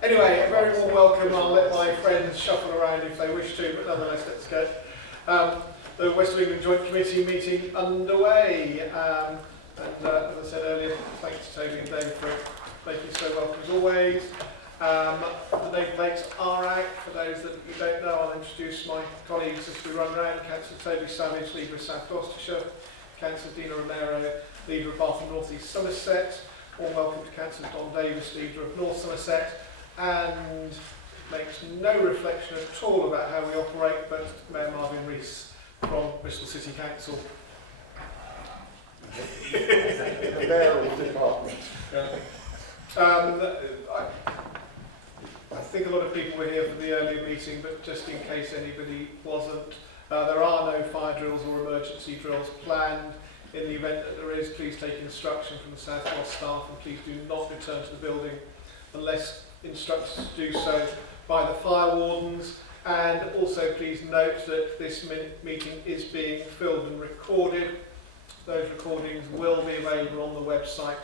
Anyway, a very warm welcome. I'll let my friends shuffle around if they wish to, but nonetheless, let's go. The West of England Joint Committee meeting underway. As I said earlier, thanks to Toby and Dave for making us so welcome as always. The nameplates are out. For those that you don't know, I'll introduce my colleagues as we run around. Councillor Toby Savage, Leader of South Gloucestershire. Councillor Dina Romero, Leader of Bath and North East Somerset. Warm welcome to Councillor Don Davis, Leader of North Somerset. And makes no reflection at all about how we operate, but Mayor Marvin Rees from Bristol City Council. The mayoral department. I think a lot of people were here for the earlier meeting, but just in case anybody wasn't, there are no fire drills or emergency drills planned. In the event that there is, please take instruction from the South Gloss staff and please do not return to the building unless instructed to do so by the fire wardens. And also please note that this meeting is being filmed and recorded. Those recordings will be available on the website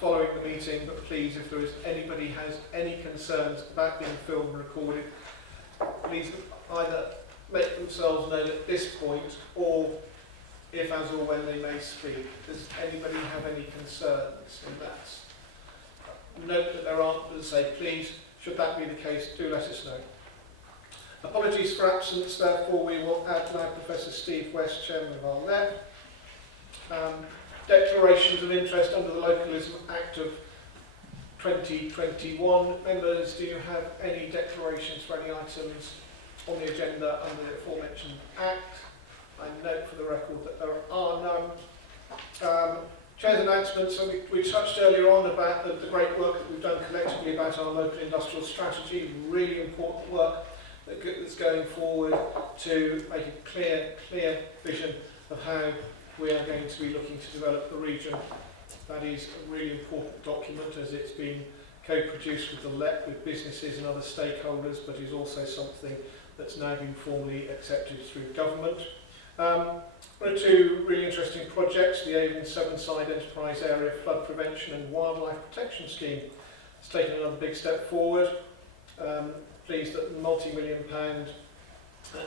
following the meeting, but please, if there is anybody has any concerns about being filmed and recorded, please either make themselves known at this point, or if, as or when they may speak. Does anybody have any concerns in that? Note that there aren't, as I say, please, should that be the case, do let us know. Apologies for absence, therefore we will add now Professor Steve West, Chairman of our LEP. Declarations of interest under the Localism Act of 2021. Members, do you have any declarations for any items on the agenda under the aforementioned Act? I note for the record that there are none. Chair's announcements, so we touched earlier on about the great work that we've done collectively about our local industrial strategy, really important work that's going forward to make a clear vision of how we are going to be looking to develop the region. That is a really important document as it's been co-produced with the LEP, with businesses and other stakeholders, but is also something that's now been formally accepted through government. One or two really interesting projects. The Avon Sevenside Enterprise Area Flood Prevention and Wildlife Protection Scheme has taken another big step forward. Pleased that the multi-million-pound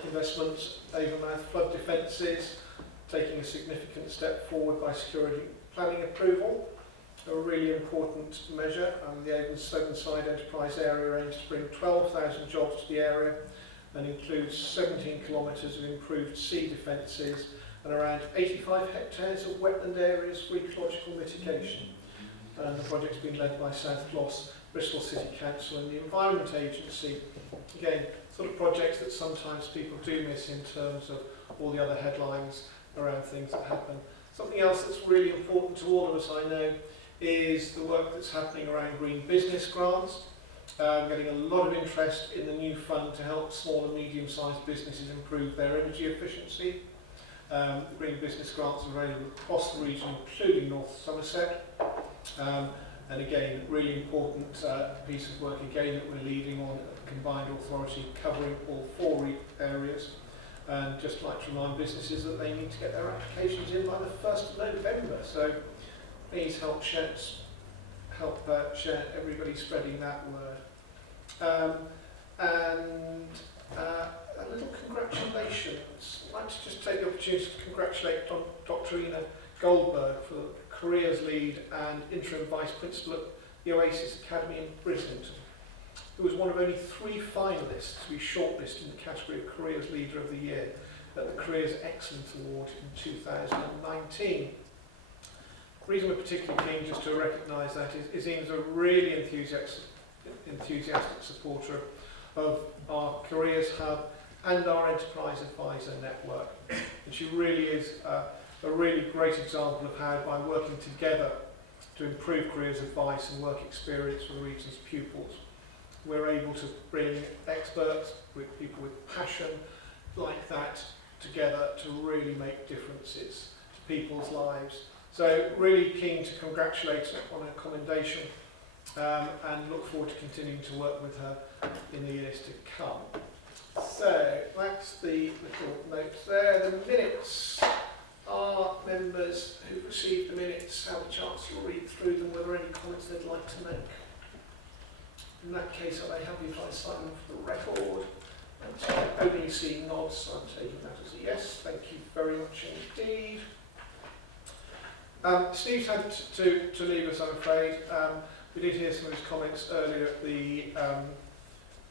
investments, Avonmouth flood defences, taking a significant step forward by securing planning approval. A really important measure. The Avon Sevenside Enterprise Area aims to bring 12,000 jobs to the area and includes 17 kilometres of improved sea defences and around 85 hectares of wetland areas for ecological mitigation. And the project's been led by South Gloss, Bristol City Council and the Environment Agency. Again, sort of projects that sometimes people do miss in terms of all the other headlines around things that happen. Something else that's really important to all of us, I know, is the work that's happening around green business grants. Getting a lot of interest in the new fund to help small and medium-sized businesses improve their energy efficiency. The green business grants are available across the region, including North Somerset. And again, really important piece of work again that we're leading on a combined authority covering all 4 areas. And just like to remind businesses that they need to get their applications in by the 1st of November. So please help share everybody spreading that word. A little congratulations. I'd like to just take the opportunity to congratulate Dr. Ina Goldberg for the Careers Lead and Interim Vice Principal at the Oasis Academy in Brislington, who was one of only 3 finalists to be shortlisted in the category of Careers Leader of the Year at the Careers Excellence Award in 2019. The reason we're particularly keen just to recognise that is Ian's a really enthusiastic supporter of our Careers Hub and our Enterprise Advisor Network. And she really is a really great example of how, by working together to improve careers advice and work experience for the region's pupils, we're able to bring experts, with people with passion like that together to really make differences to people's lives. So really keen to congratulate her on her commendation and look forward to continuing to work with her in the years to come. So that's the little notes there. The minutes. Are members who've received the minutes have a chance to read through them? Were there any comments they'd like to make? In that case, are they happy if I sign them for the record? And so I only see nods, so I'm taking that as a yes. Thank you very much indeed. Steve's had to leave us, I'm afraid. We did hear some of his comments earlier at the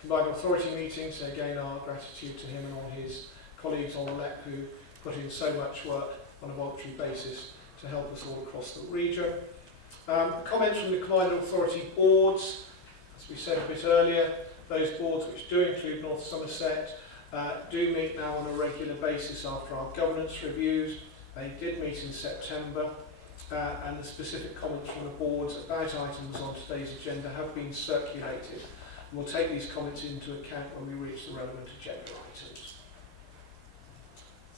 Combined Authority meeting, so again our gratitude to him and all his colleagues on the LEP who put in so much work on a voluntary basis to help us all across the region. Comments from the Combined Authority boards, as we said a bit earlier, those boards which do include North Somerset do meet now on a regular basis after our governance reviews. They did meet in September. And the specific comments from the boards about items on today's agenda have been circulated. And we'll take these comments into account when we reach the relevant agenda items.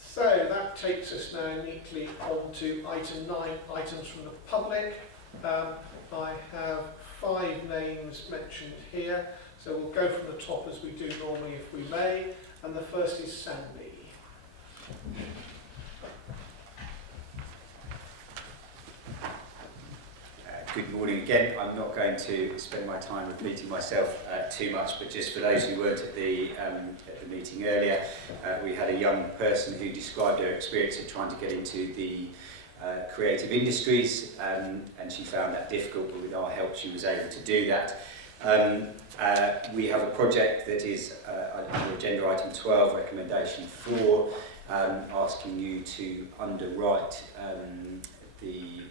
So that takes us now neatly on to item 9, items from the public. I have 5 names mentioned here, so we'll go from the top as we do normally if we may, and the first is Sandy. Good morning again. I'm not going to spend my time repeating myself too much, but just for those who weren't at the meeting earlier, we had a young person who described her experience of trying to get into the creative industries, and she found that difficult, but with our help she was able to do that. We have a project that is under agenda item 12, recommendation 4, asking you to underwrite the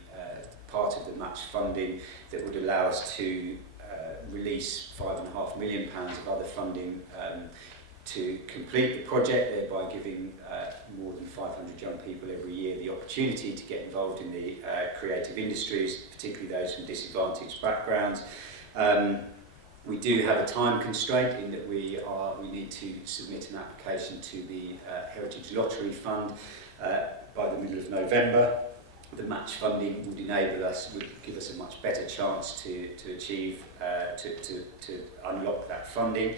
part of the match funding that would allow us to release £5.5 million of other funding to complete the project, thereby giving more than 500 young people every year the opportunity to get involved in the creative industries, particularly those from disadvantaged backgrounds. We do have a time constraint in that we need to submit an application to the Heritage Lottery Fund by the middle of November. The match funding would give us a much better chance to achieve, to unlock that funding.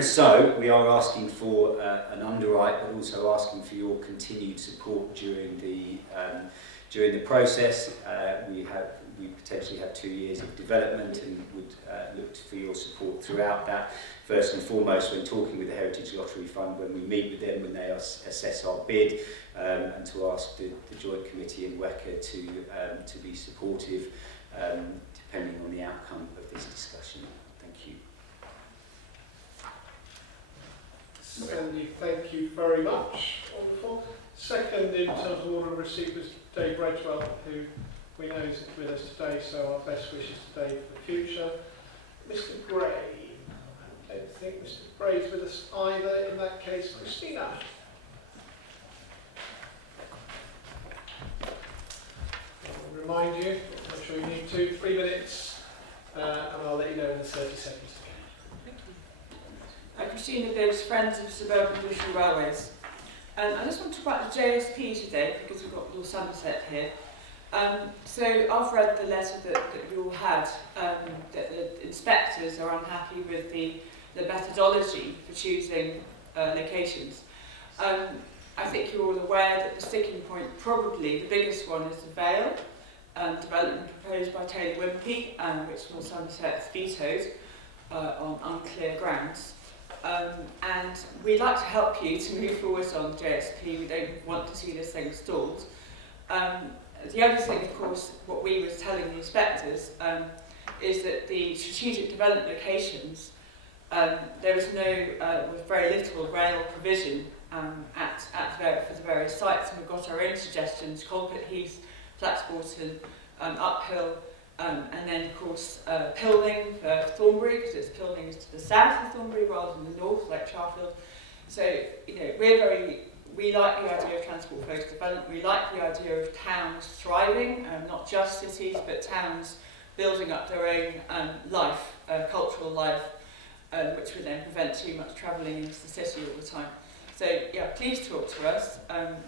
So we are asking for an underwrite, but also asking for your continued support during the process. We potentially have 2 years of development and would look for your support throughout that. First and foremost, when talking with the Heritage Lottery Fund, when we meet with them, when they assess our bid, and to ask the Joint Committee in WECA to be supportive, depending on the outcome of this discussion. Thank you. Sandy, thank you very much. Wonderful. Second in terms of order of receipt was Dave Redwell, who we know is with us today, so our best wishes to Dave for the future. Mr. Gray. I don't think Mr. Gray is with us either. In that case, Christina. I'll remind you, I'm sure you need 3 minutes, and I'll let you know in the 30 seconds. Thank you. Christina Bibbs, Friends of Suburban Bristol Railways. I just want to talk about the JSP today because we've got North Somerset here. So I've read the letter that you all had, that the inspectors are unhappy with the methodology for choosing locations. I think you're all aware that the sticking point, probably the biggest one, is the Vale development proposed by Taylor Wimpey, which North Somerset vetoed on unclear grounds. And we'd like to help you to move forward on JSP. We don't want to see this thing stalled. The other thing, of course, what we were telling the inspectors is that the strategic development locations, there was with very little rail provision for the various sites, and we've got our own suggestions: Colpett Heath, Flaxborton, Uphill, and then of course Pilning for Thornbury, because Pilning is to the south of Thornbury rather than the north, like Charfield. So we like the idea of transport-focused development. We like the idea of towns thriving, not just cities, but towns building up their own life, cultural life, which would then prevent too much travelling into the city all the time. So yeah, please talk to us.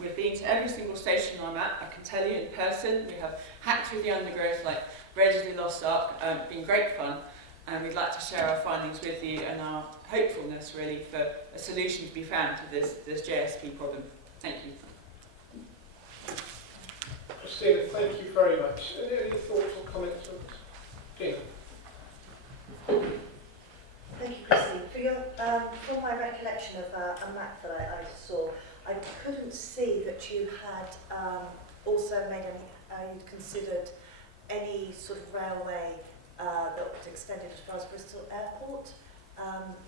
We've been to every single station I'm at, I can tell you in person. We have hacked through the undergrowth like Raiders of the Lost Ark. It's been great fun, and we'd like to share our findings with you and our hopefulness really for a solution to be found to this JSP problem. Thank you. Christina, thank you very much. Any thoughts or comments from Dean? Thank you, Christine. For my recollection of a map that I saw, I couldn't see that you had also made any, you'd considered any sort of railway that extended as far as Bristol Airport.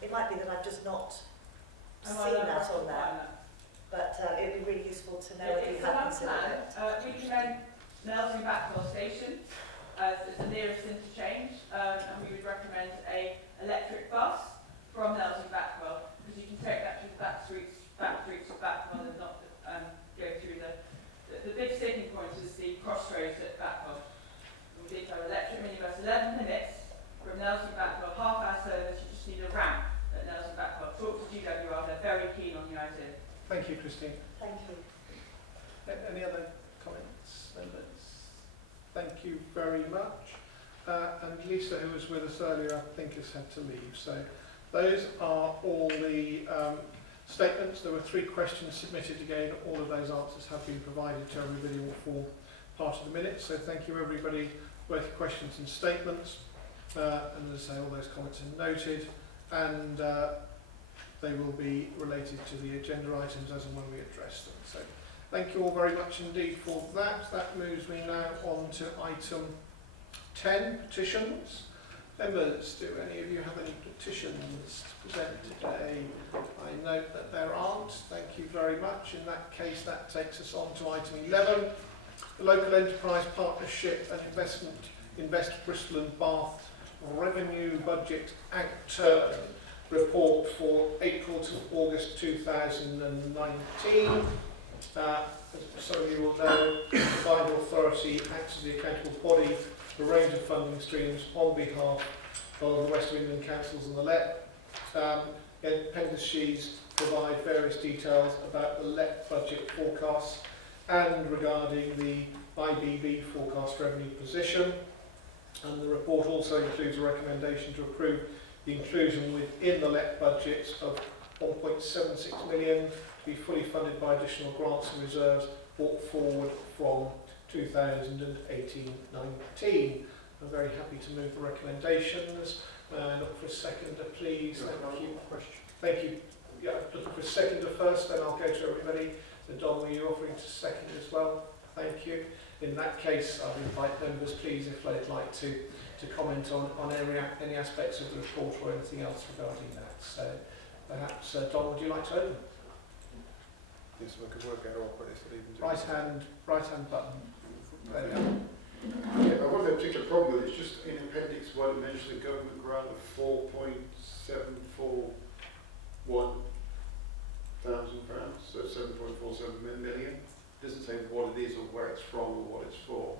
It might be that I've just not seen that on there, but it would be really useful to know if you have considered it. We recommend Nelson Backwell Station as the nearest interchange, and we would recommend a electric bus from Nelson Backwell, because you can take that through the back streets of Backwell and not go through the big sticking point is the crossroads at Backwell. We did have electric minibus, 11 minutes from Nelson Backwell, half-hour service. You just need a ramp at Nelson Backwell. Talk to GWR, they're very keen on the idea. Thank you, Christine. Thank you. Any other comments, members? Thank you very much. And Lisa, who was with us earlier, I think has had to leave. So those are all the statements. There were 3 questions submitted again. All of those answers have been provided to everybody in all 4 part of the minutes. So thank you everybody, both questions and statements. And as I say, all those comments are noted, and they will be related to the agenda items as and when we address them. So thank you all very much indeed for that. That moves me now on to item 10, petitions. Members, do any of you have any petitions to present today? I note that there aren't. Thank you very much. In that case, that takes us on to item 11, the Local Enterprise Partnership and Invest Bristol and Bath Revenue Budget Outturn report for April to August 2019. So you will know, the Combined Authority acts as the accountable body for a range of funding streams on behalf of the West Midlands Councils and the LEP. Appendices provide various details about the LEP budget forecasts and regarding the IBB forecast revenue position. And the report also includes a recommendation to approve the inclusion within the LEP budgets of 1.76 million to be fully funded by additional grants and reserves brought forward from 2018-19. I'm very happy to move the recommendations. Look for a seconder, please. Thank you. Thank you. Yeah, looking for a seconder first, then I'll go to everybody. And Don, were you offering to second as well? Thank you. In that case, I'll invite members, please, if they'd like to comment on any aspects of the report or anything else regarding that. So perhaps, Don, would you like to open? Yes, we could work out what it's even doing. Right hand button. There we are. Yeah, I won't have a particular problem with it. It's just in Appendix 1 it mentions a government grant of £4.741 thousand, so 7.47 million. It doesn't say what it is or where it's from or what it's for.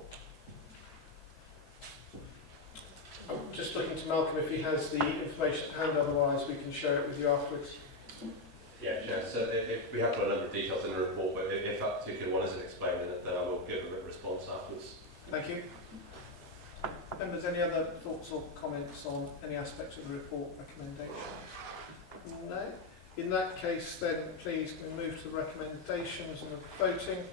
I'm just looking to Malcolm if he has the information at hand, otherwise we can share it with you afterwards. Yeah, sure. So if we have got a number of details in the report, but if that particular one isn't explained, then I will give a written response afterwards. Thank you. Members, any other thoughts or comments on any aspects of the report recommendation? No? In that case, then, please can we move to the recommendations and the voting.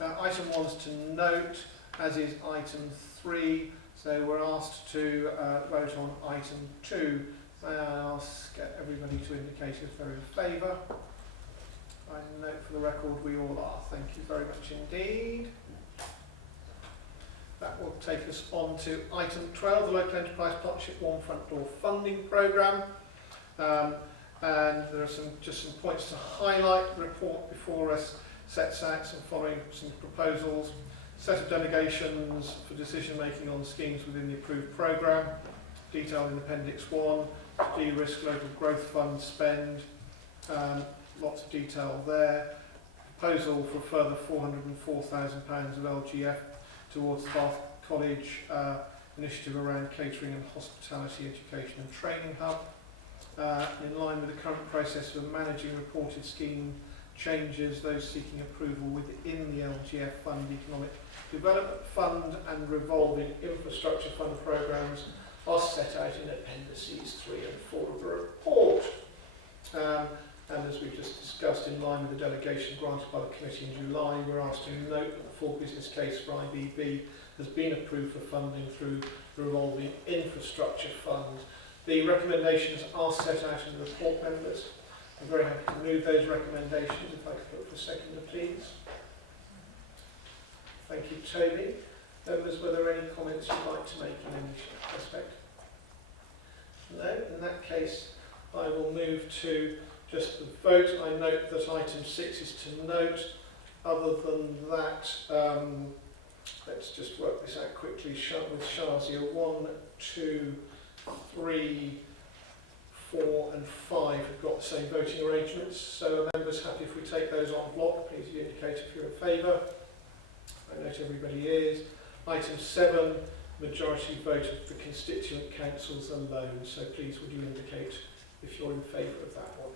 Item 1 is to note, as is item 3. So we're asked to vote on item 2. May I ask everybody to indicate if they're in favour? I note for the record we all are. Thank you very much indeed. That will take us on to item 12, the Local Enterprise Partnership One Front Door Funding Programme. And there are just some points to highlight. The report before us sets out some proposals, set of delegations for decision making on schemes within the approved programme, detailed in Appendix 1, de-risk local growth fund spend, lots of detail there. Proposal for a further £404,000 of LGF towards the Bath College initiative around catering and hospitality education and training hub. In line with the current process for managing reported scheme changes, those seeking approval within the LGF Fund, Economic Development Fund and Revolving Infrastructure Fund programmes are set out in Appendices 3 and 4 of the report. And as we've just discussed, in line with the delegation granted by the committee in July, we're asked to note that the full business case for IBB has been approved for funding through the Revolving Infrastructure Fund. The recommendations are set out in the report, members. I'm very happy to move those recommendations. If I could look for a seconder, please. Thank you, Toby. Members, were there any comments you'd like to make in any respect? No? In that case, I will move to just the vote. I note that item 6 is to note. Other than that, let's just work this out quickly with Shazia. 1, 2, 3, 4 and 5 have got the same voting arrangements. So are members happy if we take those en bloc? Please indicate if you're in favour. I note everybody is. Item 7, majority vote of the constituent councils alone. So please would you indicate if you're in favour of that one?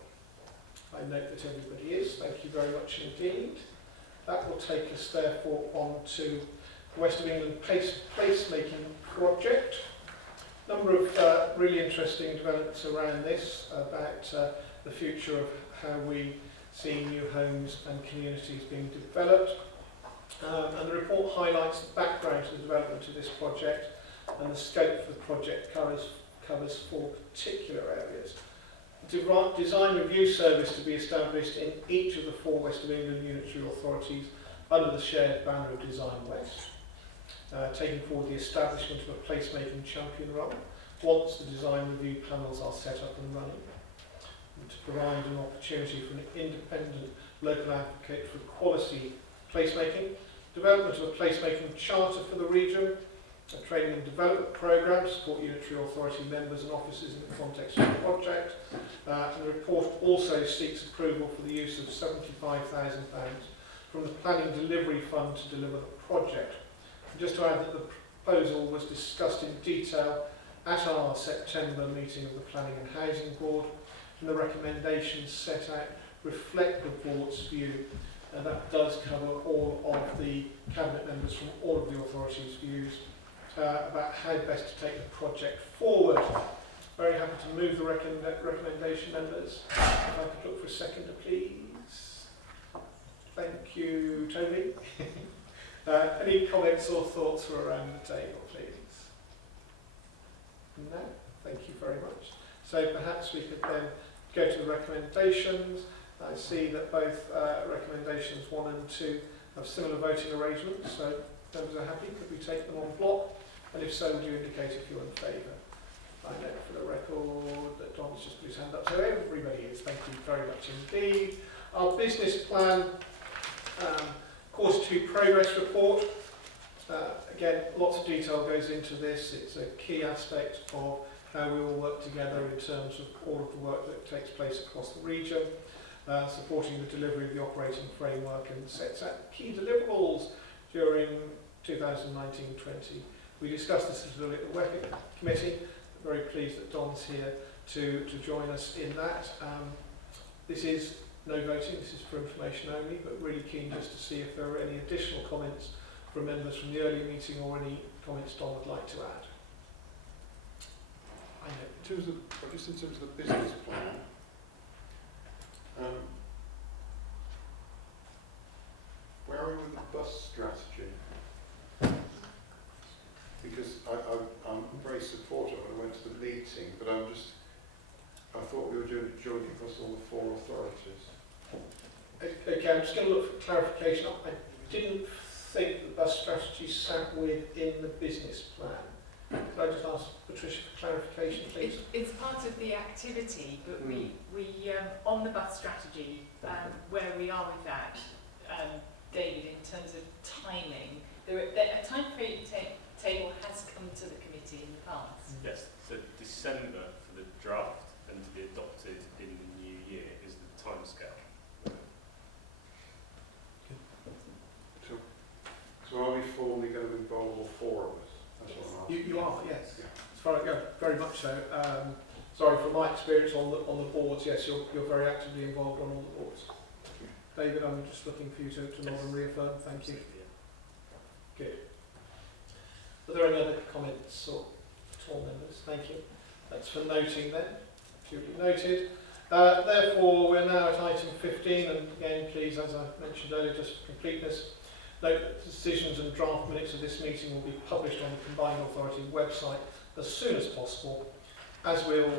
I note that everybody is. Thank you very much indeed. That will take us therefore on to West of England placemaking project. Number of really interesting developments around this about the future of how we see new homes and communities being developed. And the report highlights the background to the development of this project, and the scope of the project covers 4 particular areas. Design review service to be established in each of the 4 West of England unitary authorities under the shared banner of Design West. Taking forward the establishment of a placemaking champion role once the design review panels are set up and running. And to provide an opportunity for an independent local advocate for quality placemaking, development of a placemaking charter for the region, a training and development programme to support unitary authority members and officers in the context of the project. And the report also seeks approval for the use of £75,000 from the Planning Delivery Fund to deliver the project. And just to add that the proposal was discussed in detail at our September meeting of the Planning and Housing Board, and the recommendations set out reflect the board's view, and that does cover all of the cabinet members from all of the authorities' views about how best to take the project forward. Very happy to move the recommendation, members. If I could look for a seconder, please. Thank you, Toby. Any comments or thoughts from around the table, please? No? Thank you very much. So perhaps we could then go to the recommendations. I see that both recommendations 1 and 2 have similar voting arrangements, so members are happy. Could we take them en bloc? And if so, would you indicate if you're in favour? I note for the record that Don's just put his hand up, so everybody is. Thank you very much indeed. Our business plan, Course 2 progress report. Again, lots of detail goes into this. It's a key aspect of how we all work together in terms of all of the work that takes place across the region, supporting the delivery of the operating framework, and sets out key deliverables during 2019-20. We discussed this a little at the WECA committee. I'm very pleased that Don's here to join us in that. This is no voting, this is for information only, but really keen just to see if there are any additional comments from members from the earlier meeting or any comments Don would like to add. I know. Just in terms of the business plan, where are we with the bus strategy? Because I'm very supportive when I went to the meeting, but I thought we were doing it jointly across all the 4 authorities. Okay, I'm just going to look for clarification. I didn't think the bus strategy sat within the business plan. Could I just ask Patricia for clarification, please? It's part of the activity, but we on the bus strategy, where we are with that, David, in terms of timing, a time table has come to the committee in the past. Yes, so December for the draft and to be adopted in the new year is the timescale. So are we formally going to involve all 4 of us? That's what I'm asking. You are, yes. As far as very much so. Sorry, from my experience on the boards, yes, you're very actively involved on all the boards. David, I'm just looking for you to nod and reaffirm. Thank you. Good. Are there any other comments or at all, members? Thank you. Thanks for noting then. Duly noted. Therefore, we're now at item 15, and again, please, as I mentioned earlier, just for completeness, note that decisions and draft minutes of this meeting will be published on the Combined Authority website as soon as possible. as will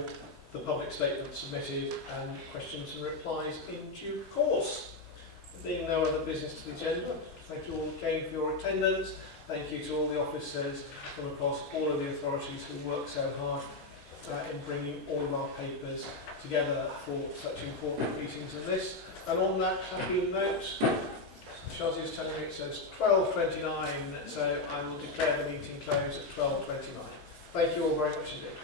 the public statement submitted and questions and replies in due course. There being no other business to the agenda, thank you all again for your attendance. Thank you to all the officers from across all of the authorities who work so hard in bringing all of our papers together for such important meetings as this. And on that happy note, Shazzy is telling me it says 12:29, so I will declare the meeting closed at 12:29. Thank you all very much indeed.